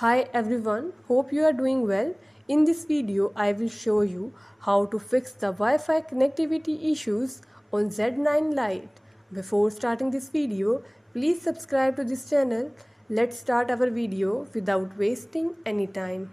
Hi everyone, hope you are doing well. In this video, I will show you how to fix the Wi-Fi connectivity issues on Z9 Lite. Before starting this video, please subscribe to this channel. Let's start our video without wasting any time.